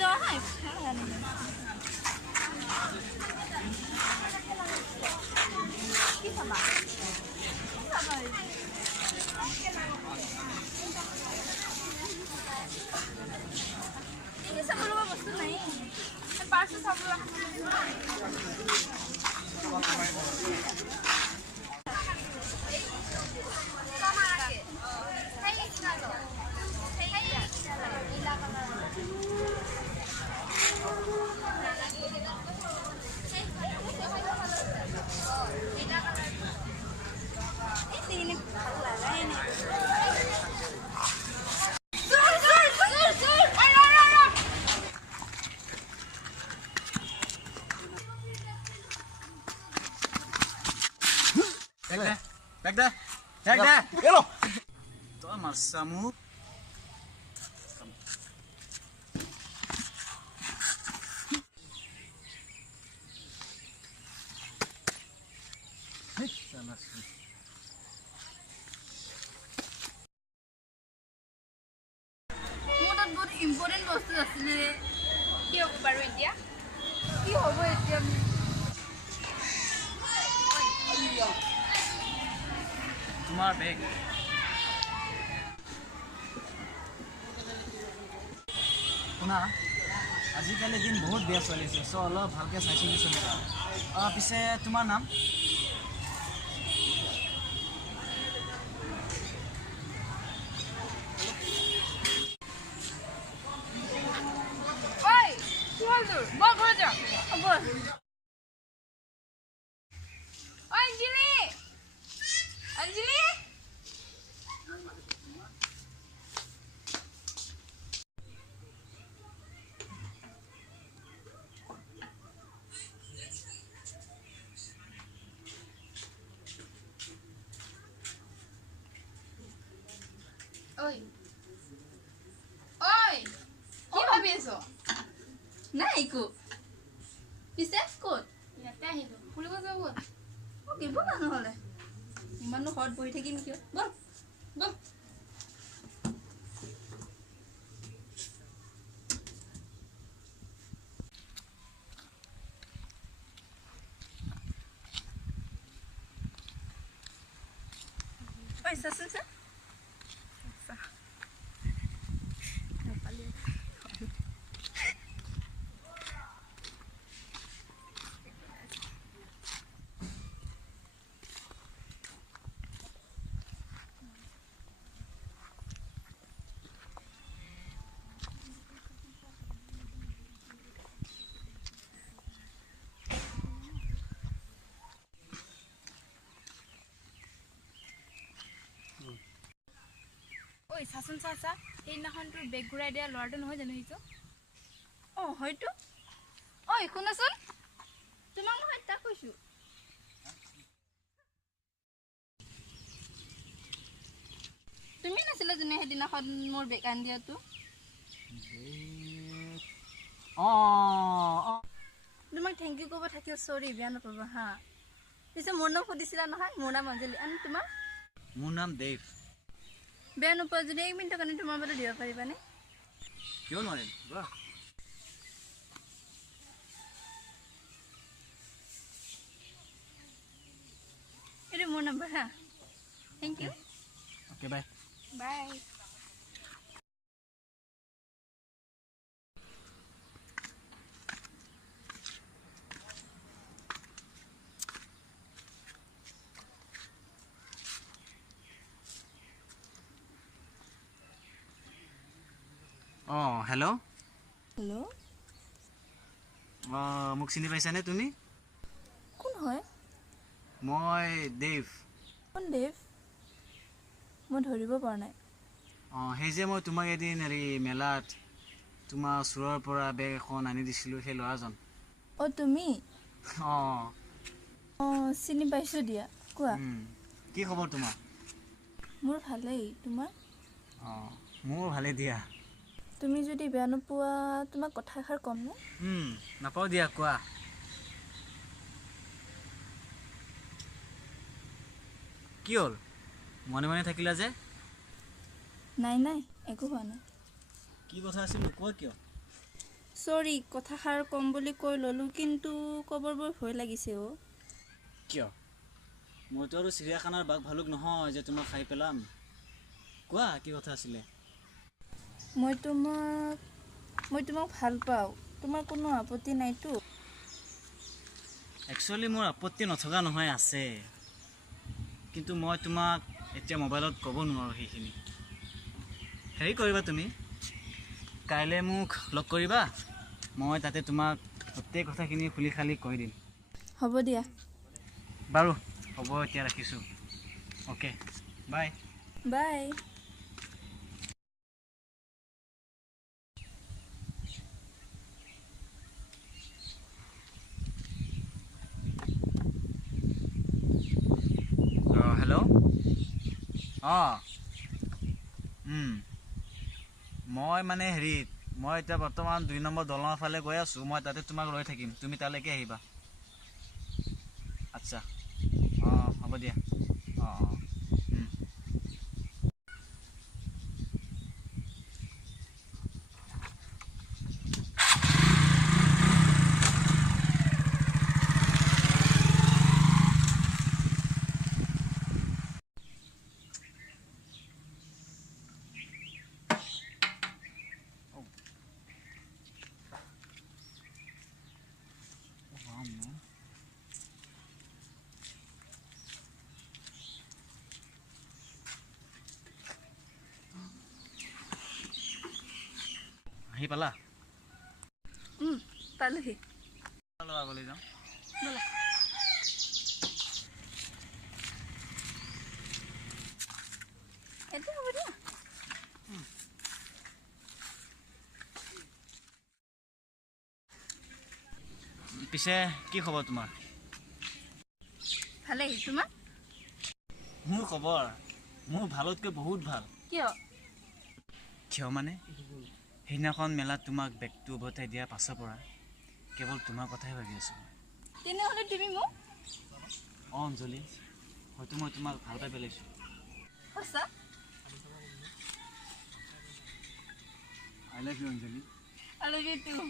যাও হাই কি খাবা ini sebelum bos naik pasal sebelum ini Back there. Hello. To masamu. মোটাত বহুত ইম্পৰ্টেণ্ট বস্তু আছিলে কি হ'ব বাৰু এতিয়া কি হ'ব এতিয়া তোমাৰ বেগ শুনা আজিকালি দিন বহুত বেয়া চলিছে চ' অলপ ভালকৈ চাই চিতি চলিবা পিছে তোমাৰ নাম ঐ কি হ'ল তোৰ বল ঘৰত যা বল ঐ অঞ্জলি অঞ্জলি ঐ ঐ কি ভাবি আছো নাই একো পিছে ক'ত ইয়াতে আহিলো ফুৰিব যাব দিব না নহ'লে ইমানো ঘৰত বহি থাকিম কিয় বল বল ঐ চাচোন চা ঐ চাচোন চা সেইদিনাখন তোৰ বেগ ঘূৰাই দিয়া ল'ৰাটো নহয় জানো সেইটো অঁ হয়তো ঐ শুনাচোন তোমাক নহয় তাক কৈছোঁ তুমি নাছিলা যোনে সেইদিনাখন মোৰ বেগ আনি দিয়াটো তোমাক থেংক ইউ ক'ব থাকিও চৰি বেয়া নাপাবা হা পিছে মোৰ নাম সুধিছিলা নহয় মোৰ নাম অঞ্জলি আৰু তোমাৰ মোৰ নাম দেৱ বেয়া নোপোৱা যদি 1 মিনিটৰ কাৰণে তোমাৰ বাবে দিব পাৰিবানে কিয় নোৱাৰিম বাহ এইটো মোৰ নম্বৰ হা thank you okay bye bye hello' hello' মোক চিনি পাইছানে তুমি কোন হয় মই দেৱ কোন দেৱ মই ধৰিব পৰা নাই সেই যে মই তোমাক এদিন মেলাত তোমাৰ ওচৰৰ পৰা বেগ এখন আনি দিছিলোঁ সেই ল'ৰাজন অঁ তুমি অঁ চিনি পাইছোঁ দিয়া কোৱা কি খবৰ তোমাৰ মোৰ ভালেই তোমাৰ মোৰ ভালেই দিয়া তুমি যদি বেয়া নোপোৱা তোমাক কথা এষাৰ ক'মনে নাপাওঁ দিয়া কোৱা কি হ'ল মনে মনে থাকিলা যে নাই একো হোৱা নাই কি কথা আছিল কোৱা কিয় চৰি কথাষাৰ ক'ম বুলি কৈ ল'লোঁ, কিন্তু ক'বৰ বৰ ভয় লাগিছে অ'। কিয়? মইতো আৰু চিৰিয়াখানাৰ বাঘ ভালুক নহয় যে তোমাক খাই পেলাম। কোৱা কি কথা আছিলে? মই তোমাক ভাল পাওঁ। তোমাৰ কোনো আপত্তি নাইতো? একচুৱেলি মোৰ আপত্তি নথকা নহয়, আছে। কিন্তু মই তোমাক এতিয়া মোবাইলত ক'ব নোৱাৰোঁ সেইখিনি। হেৰি কৰিবা তুমি, কাইলৈ মোক লগ কৰিবা, মই তাতে তোমাক গোটেই কথাখিনি খুলি খালি কৈ দিম। হ'ব দিয়া। বাৰু হ'ব, এতিয়া ৰাখিছোঁ। Okay, bye. বাই। হেল্ল'। মই মানে মই এতিয়া বৰ্তমান 2 নম্বৰ দলঙৰ ফালে গৈ আছোঁ। মই তাতে তোমাক ৰৈ থাকিম, তুমি তালৈকে আহিবা। আচ্ছা, হ'ব দিয়া। অঁ। আহি পালা? পালোহি। আগলৈ যাওঁ। ব'লা। এতিয়া হ'ব দিয়া। পিছে কি খবৰ তোমাৰ? ভালেই, তোমাৰ? মোৰ খবৰ ভালতকৈ বহুত ভাল। কিয়? কিয় মানে, সেইদিনাখন মেলাত তোমাক বেগটো উভতাই দিয়াৰ পাছৰ পৰা কেৱল তোমাৰ কথাই ভাবি আছোঁ। তেনেহ'লে তুমি মোক? অঞ্জলি, হয়তো মই তোমাক ভাল পাই পেলাইছোঁ। সঁচা? I love you, Anjali. I love you too.